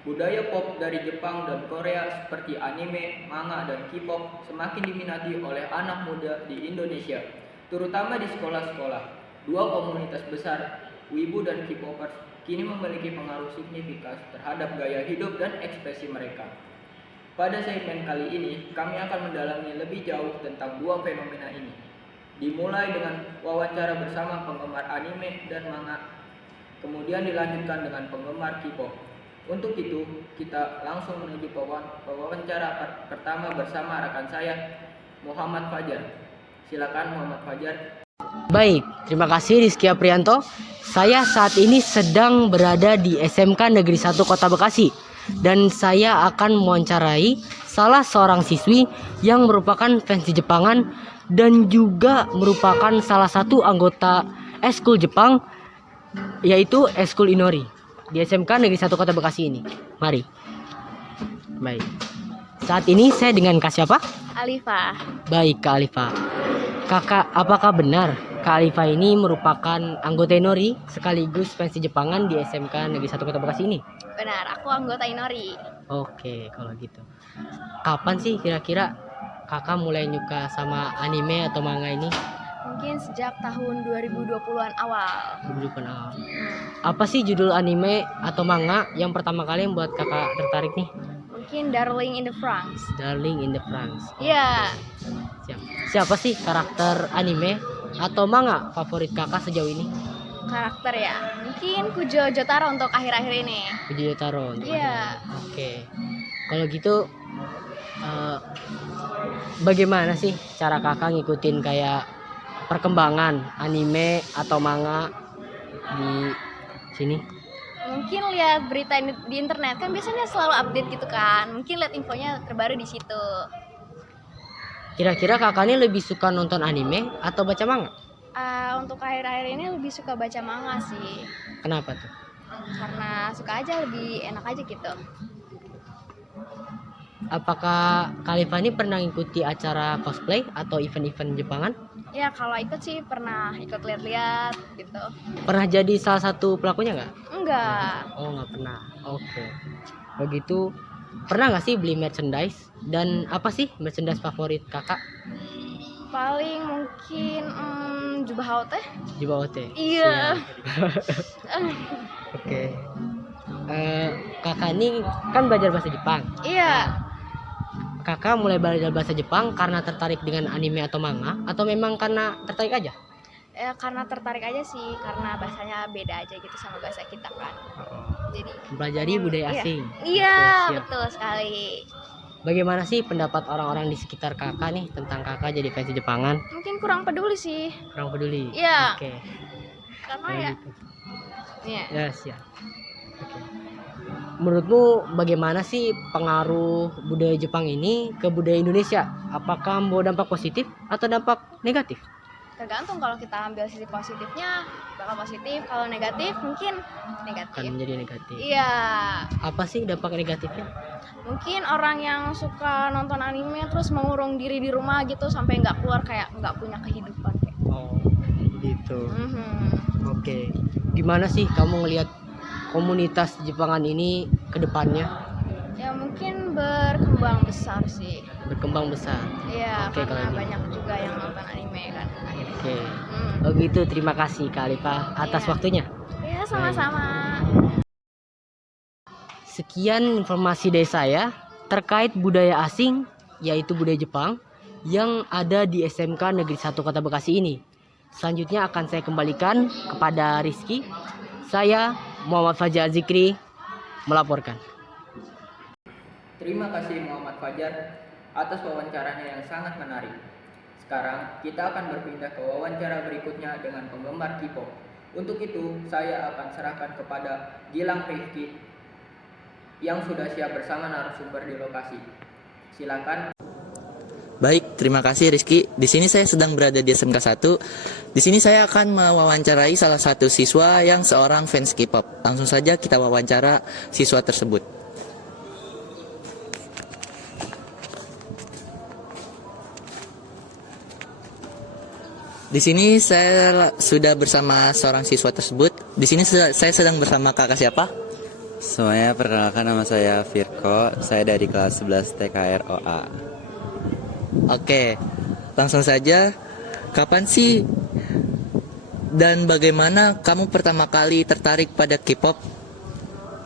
Budaya pop dari Jepang dan Korea seperti anime, manga, dan K-pop semakin diminati oleh anak muda di Indonesia, terutama di sekolah-sekolah. Dua komunitas besar, Wibu dan K-popers, kini memiliki pengaruh signifikan terhadap gaya hidup dan ekspresi mereka. Pada segmen kali ini, kami akan mendalami lebih jauh tentang dua fenomena ini. Dimulai dengan wawancara bersama penggemar anime dan manga, kemudian dilanjutkan dengan penggemar K-pop. Untuk itu, kita langsung menuju wawancara pertama bersama rekan saya, Muhammad Fajar. Silakan Muhammad Fajar. Baik, terima kasih Rizky Aprianto. Saya saat ini sedang berada di SMK Negeri 1 Kota Bekasi. Dan saya akan mewawancarai salah seorang siswi yang merupakan fans di Jepangan dan juga merupakan salah satu anggota eskul Jepang, yaitu eskul Inori di SMK Negeri 1 Kota Bekasi ini. Mari. Baik. Saat ini saya dengan Kak siapa? Alifa. Baik, Kak Alifa. Kakak, apakah benar Kak Alifa ini merupakan anggota Inori sekaligus fans di Jepangan di SMK Negeri 1 Kota Bekasi ini? Benar, aku anggota Inori. Oke, kalau gitu. Kapan sih kira-kira kakak mulai nyuka sama anime atau manga ini? Mungkin sejak tahun 2020-an awal. Bukan apa sih judul anime atau manga yang pertama kali yang buat kakak tertarik nih? Mungkin Darling in the Franxx. Darling in the Franxx. Iya. Siapa sih karakter anime atau manga favorit kakak sejauh ini? Karakter ya. Mungkin Kujo Jotaro untuk akhir-akhir ini. Kujo Jotaro. Iya. Oke. Kalau gitu bagaimana sih cara kakak ngikutin kayak perkembangan anime atau manga di sini? Mungkin lihat berita di internet kan biasanya selalu update gitu kan. Mungkin lihat infonya terbaru di situ. Kira-kira kakak ini lebih suka nonton anime atau baca manga? Untuk akhir-akhir ini lebih suka baca manga sih. Kenapa tuh? Karena suka aja, lebih enak aja gitu. Apakah Khalifa ini pernah ngikuti acara cosplay atau event-event Jepangan? Ya kalau ikut sih pernah ikut lihat-lihat gitu. Pernah jadi salah satu pelakunya nggak? Enggak. Oh, nggak pernah. Oke. Begitu, pernah nggak sih beli merchandise? Dan apa sih merchandise favorit kakak? Paling mungkin jubah teh. Jubah OT. Iya. Oke. Kakak ini kan belajar bahasa Jepang. Iya. Kakak mulai belajar bahasa Jepang karena tertarik dengan anime atau manga, atau memang karena tertarik aja? Karena tertarik aja sih, karena bahasanya beda aja gitu sama bahasa kita kan. Jadi mempelajari budaya asing. Iya, Oke, betul sekali. Bagaimana sih pendapat orang-orang di sekitar kakak nih tentang kakak jadi fans Jepangan? Mungkin kurang peduli sih. Kurang peduli. Iya. Oke. Karena Kalau ya. gitu. Iya. Ya, siap. Oke. Menurutmu bagaimana sih pengaruh budaya Jepang ini ke budaya Indonesia? Apakah membawa dampak positif atau dampak negatif? Tergantung, kalau kita ambil sisi positifnya bakal positif, kalau negatif mungkin negatif. Akan menjadi negatif. Iya. Apa sih dampak negatifnya? Mungkin orang yang suka nonton anime terus mengurung diri di rumah gitu sampai nggak keluar, kayak nggak punya kehidupan kayak. Oh, gitu. Mhm. Oke. Gimana sih kamu ngelihat komunitas Jepangan ini ke depannya? Ya mungkin berkembang besar sih. Berkembang besar. Iya, Oke, karena kalau gitu. banyak juga yang nonton anime kan akhirnya. Oke. Hmm. Oh gitu, terima kasih Kak Alifa atas Iya. waktunya. Iya, sama-sama. Sekian informasi dari saya terkait budaya asing, yaitu budaya Jepang yang ada di SMK Negeri 1 Kota Bekasi ini. Selanjutnya akan saya kembalikan kepada Rizky. Saya Muhammad Fajar Zikri melaporkan. Terima kasih Muhammad Fajar atas wawancaranya yang sangat menarik. Sekarang kita akan berpindah ke wawancara berikutnya dengan penggemar K-pop. Untuk itu, saya akan serahkan kepada Gilang Rifki yang sudah siap bersama narasumber di lokasi. Silakan. Baik, terima kasih Rizky. Di sini saya sedang berada di SMK 1. Di sini saya akan mewawancarai salah satu siswa yang seorang fans K-pop. Langsung saja kita wawancara siswa tersebut. Di sini saya sudah bersama seorang siswa tersebut. Di sini saya sedang bersama kakak siapa? semuanya, perkenalkan nama saya Virko, saya dari kelas 11 TKROA. Oke, langsung saja. Kapan sih dan bagaimana kamu pertama kali tertarik pada K-pop?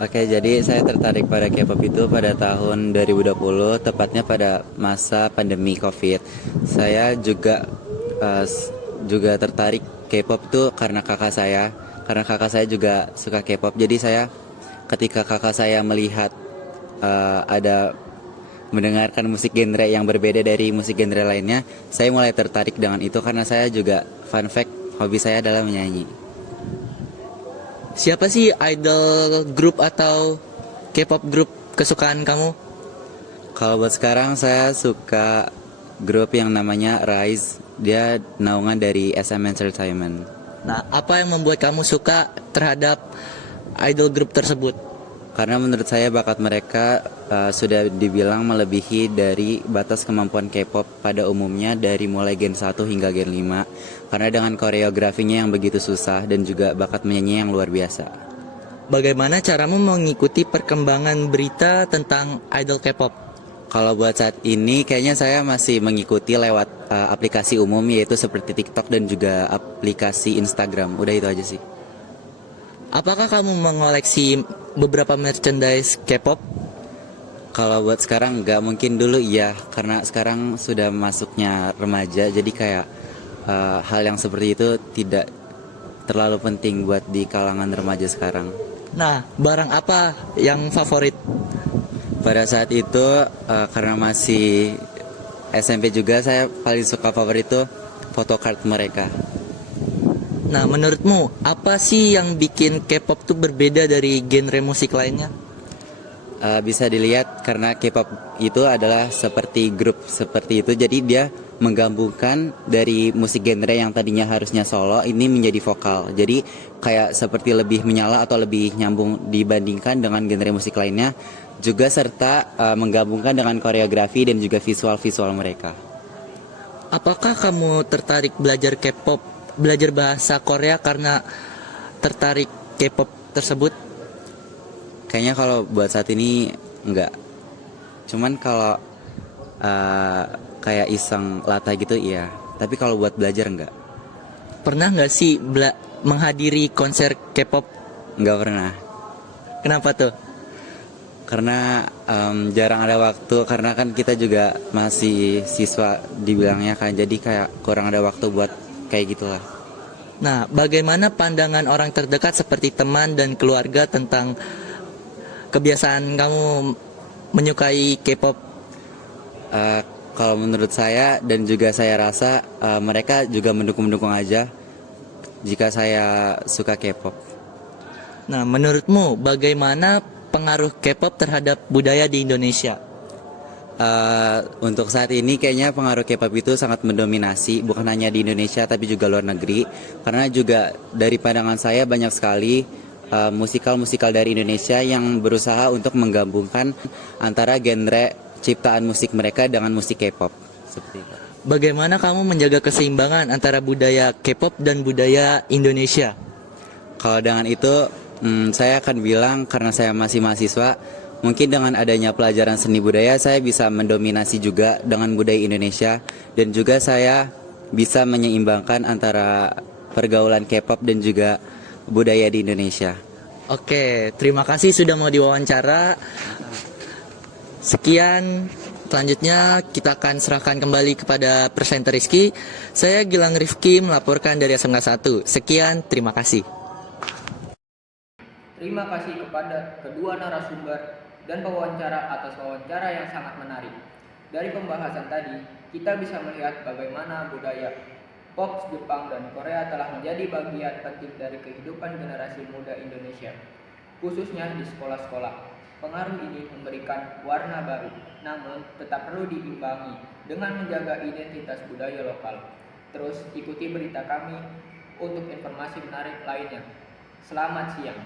Oke, jadi saya tertarik pada K-pop itu pada tahun 2020, tepatnya pada masa pandemi COVID. Saya juga tertarik K-pop itu karena kakak saya juga suka K-pop. Jadi saya ketika kakak saya melihat ada mendengarkan musik genre yang berbeda dari musik genre lainnya, saya mulai tertarik dengan itu karena saya juga, fun fact, hobi saya adalah menyanyi. Siapa sih idol grup atau K-pop grup kesukaan kamu? Kalau buat sekarang saya suka grup yang namanya Rise. Dia naungan dari SM Entertainment. Nah, apa yang membuat kamu suka terhadap idol grup tersebut? Karena menurut saya bakat mereka sudah dibilang melebihi dari batas kemampuan K-pop pada umumnya dari mulai Gen 1 hingga Gen 5. Karena dengan koreografinya yang begitu susah dan juga bakat menyanyi yang luar biasa. Bagaimana caramu mengikuti perkembangan berita tentang idol K-pop? Kalau buat saat ini kayaknya saya masih mengikuti lewat aplikasi umum, yaitu seperti TikTok dan juga aplikasi Instagram. Udah itu aja sih. Apakah kamu mengoleksi beberapa merchandise K-pop? Kalau buat sekarang nggak, mungkin dulu iya, karena sekarang sudah masuknya remaja, jadi kayak hal yang seperti itu tidak terlalu penting buat di kalangan remaja sekarang. Nah, barang apa yang favorit? Pada saat itu karena masih SMP juga, saya paling suka favorit itu photocard mereka. Nah, menurutmu apa sih yang bikin K-pop tuh berbeda dari genre musik lainnya? Bisa dilihat karena K-pop itu adalah seperti grup seperti itu, jadi dia menggabungkan dari musik genre yang tadinya harusnya solo ini menjadi vokal. Jadi kayak seperti lebih menyala atau lebih nyambung dibandingkan dengan genre musik lainnya, juga serta menggabungkan dengan koreografi dan juga visual-visual mereka. Apakah kamu tertarik belajar K-pop, belajar bahasa Korea karena tertarik K-pop tersebut? Kayaknya kalau buat saat ini enggak. Cuman kalau kayak iseng latah gitu iya. Tapi kalau buat belajar enggak. Pernah nggak sih menghadiri konser K-pop? Enggak pernah. Kenapa tuh? Karena jarang ada waktu, karena kan kita juga masih siswa dibilangnya kan, jadi kayak kurang ada waktu buat kayak gitulah. Nah, bagaimana pandangan orang terdekat seperti teman dan keluarga tentang kebiasaan kamu menyukai K-pop? Kalau menurut saya dan juga saya rasa mereka juga mendukung-mendukung aja jika saya suka K-pop. Nah, menurutmu bagaimana pengaruh K-pop terhadap budaya di Indonesia? Untuk saat ini kayaknya pengaruh K-pop itu sangat mendominasi, bukan hanya di Indonesia tapi juga luar negeri. Karena juga dari pandangan saya banyak sekali musikal-musikal dari Indonesia yang berusaha untuk menggabungkan antara genre ciptaan musik mereka dengan musik K-pop. Seperti itu. Bagaimana kamu menjaga keseimbangan antara budaya K-pop dan budaya Indonesia? Kalau dengan itu saya akan bilang, karena saya masih mahasiswa, mungkin dengan adanya pelajaran seni budaya saya bisa mendominasi juga dengan budaya Indonesia, dan juga saya bisa menyeimbangkan antara pergaulan K-pop dan juga budaya di Indonesia. Oke, terima kasih sudah mau diwawancara. Sekian, selanjutnya kita akan serahkan kembali kepada presenter Rizky. Saya Gilang Rifki melaporkan dari SMK 1. Sekian, terima kasih. Terima kasih kepada kedua narasumber dan pewawancara atas wawancara yang sangat menarik. Dari pembahasan tadi, kita bisa melihat bagaimana budaya pop Jepang dan Korea telah menjadi bagian penting dari kehidupan generasi muda Indonesia, khususnya di sekolah-sekolah. Pengaruh ini memberikan warna baru, namun tetap perlu diimbangi dengan menjaga identitas budaya lokal. Terus ikuti berita kami untuk informasi menarik lainnya. Selamat siang.